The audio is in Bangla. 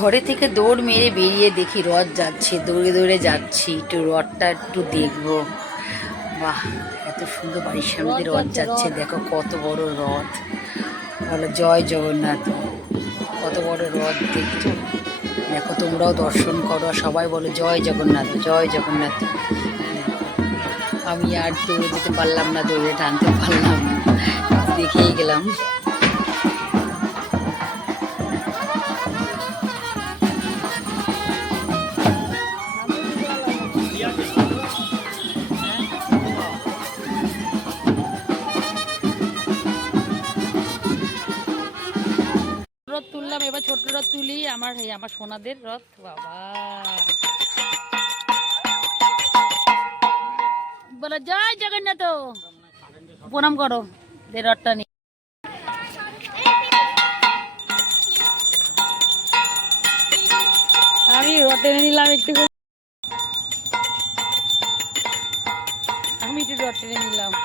ঘরে থেকে দৌড় মেরে বেরিয়ে দেখি রথ যাচ্ছে। দৌড়ে দৌড়ে যাচ্ছি একটু রথটা একটু দেখব। বাহ এত সুন্দর বাড়ির সামনে রথ যাচ্ছে। দেখো কত বড় রথ। বলো জয় জগন্নাথ। কত বড় রথ দেখছ। দেখো তোমরাও দর্শন করো। সবাই বলো জয় জগন্নাথ জয় জগন্নাথ। আমি আর দৌড়ে যেতে পারলাম না দৌড়ে টানতে পারলাম দেখেই গেলাম। ছোট রথ তুলি, আমার আমার সোনাদের রথ, বাবা। বলো, জয় জগন্নাথ। প্রণাম করো দে রথটা নিয়ে। আমি রথ টেনে নিলাম একটু আমি একটু রথ টেনে নিলাম।